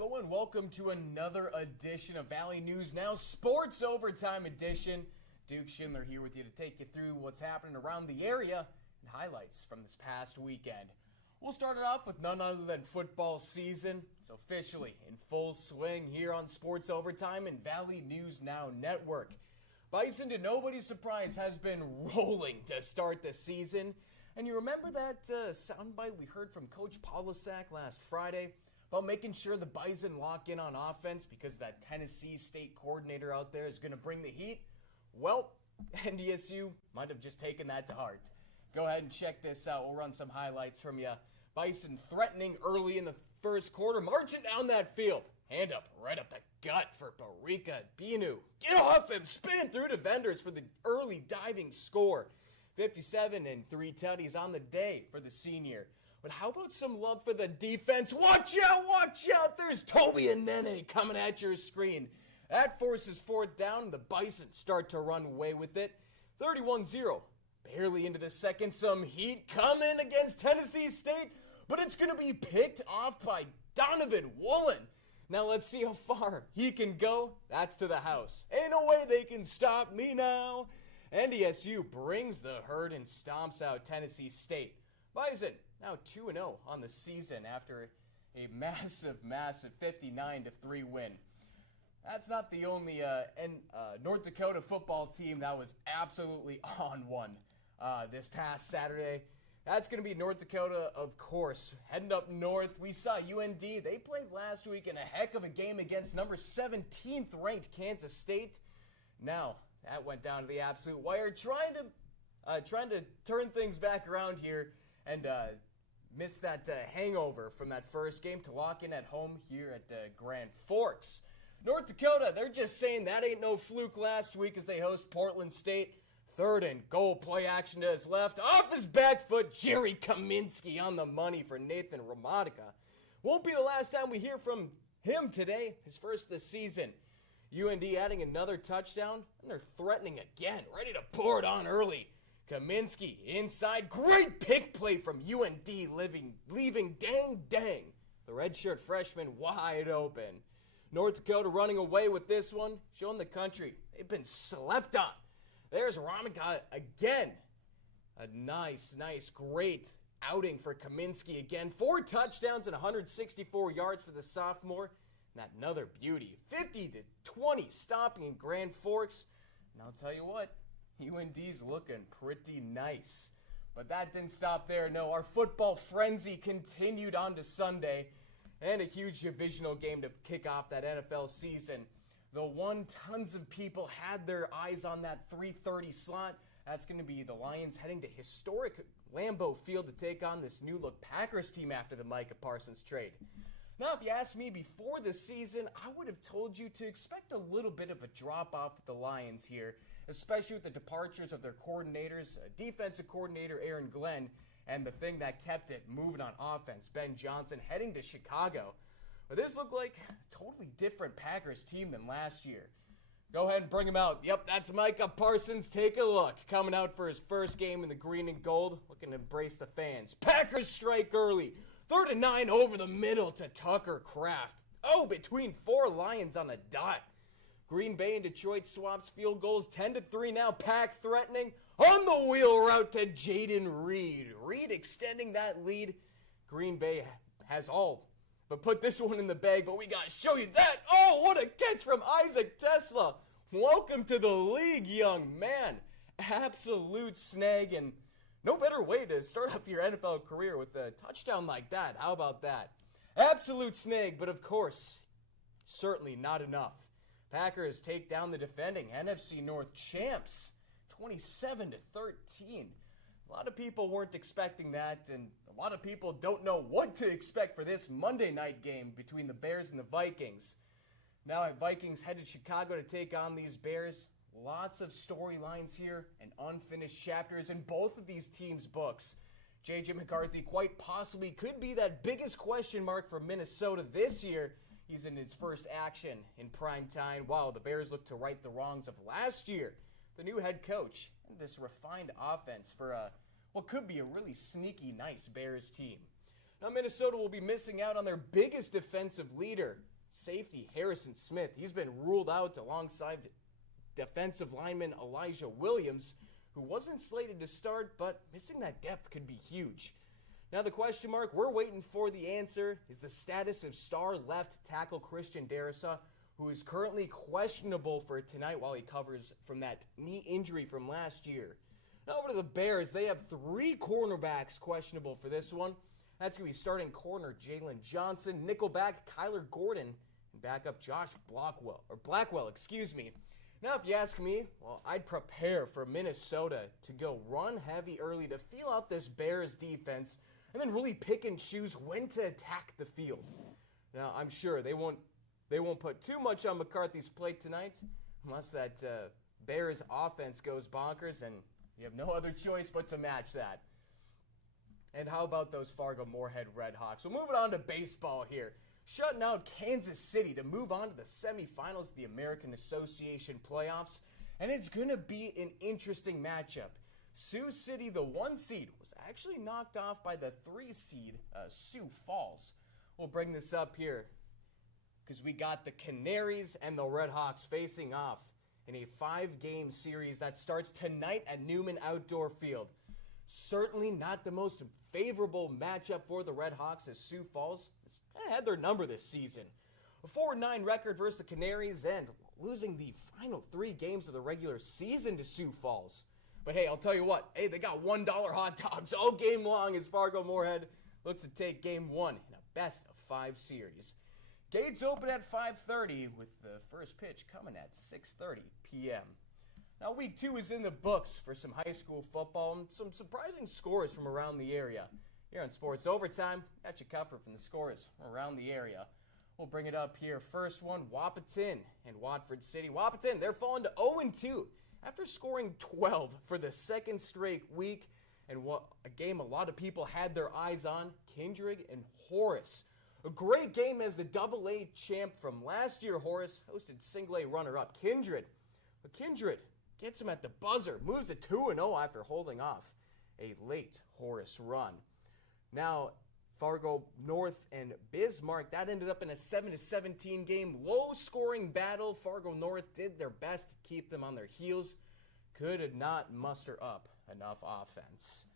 Hello and welcome to another edition of Valley News Now Sports Overtime Edition. Duke Schindler here with you to take you through what's happening around the area and highlights from this past weekend. We'll start it off with none other than football season. It's officially in full swing here on Sports Overtime and Valley News Now Network. Bison, to nobody's surprise, has been rolling to start the season. And you remember that soundbite we heard from Coach Pawlusak last Friday about making sure the Bison lock in on offense because that Tennessee State coordinator out there is going to bring the heat? Well, NDSU might have just taken that to heart. Go ahead and check this out. We'll run some highlights from you. Bison threatening early in the first quarter, marching down that field. Hand up, right up the gut for Barika Binu. Get off him, spinning through defenders for the early diving score. 57 and 3 tutties on the day for the senior. But how about some love for the defense? Watch out, there's Toby and Nene coming at your screen. That forces fourth down, and the Bison start to run away with it. 31-0, barely into the second, some heat coming against Tennessee State, but it's going to be picked off by Donovan Woolen. Now let's see how far he can go. That's to the house. Ain't no way they can stop me now. NDSU brings the herd and stomps out Tennessee State. Bison now 2-0 on the season after a massive 59-3 win. That's not the only North Dakota football team that was absolutely on one this past Saturday. That's going to be North Dakota, of course. Heading up north, we saw UND. They played last week in a heck of a game against number 17th ranked Kansas State. Now, that went down to the absolute wire, trying to turn things back around here and miss that hangover from that first game to lock in at home here at Grand Forks. North Dakota, they're just saying that ain't no fluke last week as they host Portland State. Third and goal, play action to his left. Off his back foot, Jerry Kaminsky on the money for Nathan Ramatica. Won't be the last time we hear from him today, his first this season. UND adding another touchdown, and they're threatening again, ready to pour it on early. Kaminsky inside, great pick play from UND, leaving dang, the redshirt freshman wide open. North Dakota running away with this one, showing the country they've been slept on. There's Ramatica again. A nice, great outing for Kaminsky again. 4 touchdowns and 164 yards for the sophomore. And that another beauty. 50-20 stopping in Grand Forks. And I'll tell you what, UND's looking pretty nice. But that didn't stop there. No, our football frenzy continued on to Sunday. And a huge divisional game to kick off that NFL season. The one tons of people had their eyes on that 3:30 slot. That's going to be the Lions heading to historic Lambeau Field to take on this new-look Packers team after the Micah Parsons trade. Now, if you asked me before the season, I would have told you to expect a little bit of a drop-off with the Lions here, especially with the departures of their coordinators, defensive coordinator Aaron Glenn, and the thing that kept it moving on offense, Ben Johnson, heading to Chicago. But this looked like a totally different Packers team than last year. Go ahead and bring him out. Yep, that's Micah Parsons. Take a look. Coming out for his first game in the green and gold, looking to embrace the fans. Packers strike early. 3rd and 9 over the middle to Tucker Kraft. Oh, between 4 Lions on the dot. Green Bay and Detroit swaps field goals. 10-3 now. Pack threatening. On the wheel route to Jaden Reed. Reed extending that lead. Green Bay has all but put this one in the bag, but we got to show you that. Oh, what a catch from Isaac Tesla. Welcome to the league, young man. Absolute snag, and no better way to start off your NFL career with a touchdown like that. How about that? Absolute snag, but of course, certainly not enough. Packers take down the defending NFC North champs, 27-13. A lot of people weren't expecting that, and a lot of people don't know what to expect for this Monday night game between the Bears and the Vikings. Now, Vikings head to Chicago to take on these Bears. Lots of storylines here and unfinished chapters in both of these teams' books. J.J. McCarthy quite possibly could be that biggest question mark for Minnesota this year. He's in his first action in prime time, while the Bears look to right the wrongs of last year. The new head coach and this refined offense for what could be a really sneaky, nice Bears team. Now, Minnesota will be missing out on their biggest defensive leader safety Harrison Smith. He's been ruled out alongside defensive lineman Elijah Williams, who wasn't slated to start, but missing that depth could be huge. Now the question mark we're waiting for the answer is the status of star left tackle Christian Darrisaw, who is currently questionable for tonight while he covers from that knee injury from last year. Now over to the Bears, they have 3 cornerbacks questionable for this one. That's going to be starting corner Jalen Johnson, nickelback Kyler Gordon, and backup Josh Blackwell. Now, if you ask me, well, I'd prepare for Minnesota to go run heavy early to feel out this Bears defense and then really pick and choose when to attack the field. Now, I'm sure they won't put too much on McCarthy's plate tonight unless that Bears offense goes bonkers, and you have no other choice but to match that. And how about those Fargo-Moorhead Redhawks? Well, moving on to baseball here. Shutting out Kansas City to move on to the semifinals of the American Association playoffs. And it's going to be an interesting matchup. Sioux City, the 1 seed, was actually knocked off by the 3 seed, Sioux Falls. We'll bring this up here because we got the Canaries and the Redhawks facing off in a 5-game series that starts tonight at Newman Outdoor Field. Certainly not the most favorable matchup for the Redhawks, as Sioux Falls has kind of had their number this season. A 4-9 record versus the Canaries and losing the final 3 games of the regular season to Sioux Falls. But hey, I'll tell you what, they got $1 hot dogs all game long as Fargo-Moorhead looks to take game 1 in a best-of-5 series. Gates open at 5:30 with the first pitch coming at 6:30 p.m. Now, week 2 is in the books for some high school football and some surprising scores from around the area. Here on Sports Overtime, got you covered from the scores around the area. We'll bring it up here. First one, Wahpeton and Watford City. Wahpeton, they're falling to 0-2 after scoring 12 for the second straight week. And what a game a lot of people had their eyes on, Kindred and Horace. A great game as the AA champ from last year, Horace, hosted single A runner-up Kindred. But Kindred gets him at the buzzer, moves to 2-0 after holding off a late Horace run. Now, Fargo North and Bismarck, that ended up in a 7-17 game, low-scoring battle. Fargo North did their best to keep them on their heels, could not muster up enough offense.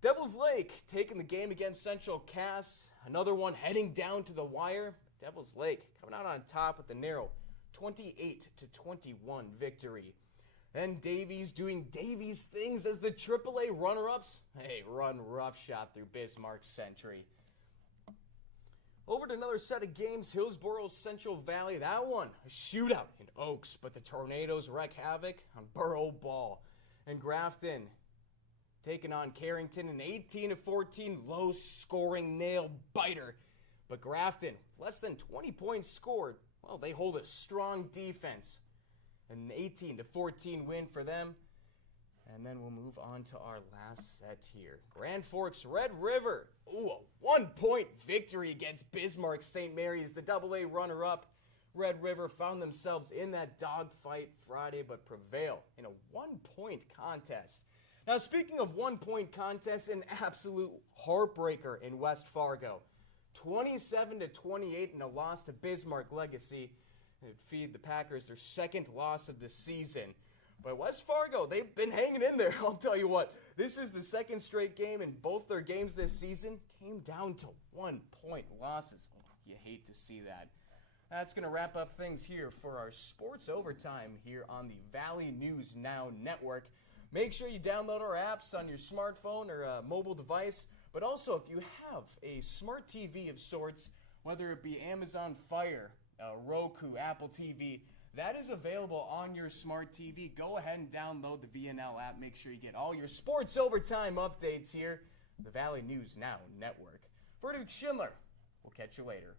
Devils Lake taking the game against Central Cass, another one heading down to the wire. Devils Lake coming out on top with a narrow 28-21 victory. Then Davies doing Davies things as the AAA runner-ups. Hey, run roughshod through Bismarck Century. Over to another set of games, Hillsborough Central Valley. That one, a shootout in Oaks, but the Tornadoes wreak havoc on Borough Ball. And Grafton taking on Carrington, an 18-14 low-scoring nail-biter. But Grafton, less than 20 points scored. Well, they hold a strong defense. An 18-14 win for them. And then we'll move on to our last set here. Grand Forks Red River. Ooh, a 1-point victory against Bismarck St. Mary's, the AA runner-up. Red River found themselves in that dogfight Friday, but prevail in a 1-point contest. Now, speaking of 1-point contests, an absolute heartbreaker in West Fargo. 27-28 in a loss to Bismarck Legacy. It feed the Packers their second loss of the season. But West Fargo, they've been hanging in there, I'll tell you what. This is the second straight game, and both their games this season came down to 1-point losses. Oh, you hate to see that. That's going to wrap up things here for our Sports Overtime here on the Valley News Now Network. Make sure you download our apps on your smartphone or mobile device. But also, if you have a smart TV of sorts, whether it be Amazon Fire, Roku, Apple TV, that is available on your smart TV. Go ahead and download the VNN app. Make sure you get all your Sports Overtime updates here. The Valley News Now Network. For Duke Schindler, we'll catch you later.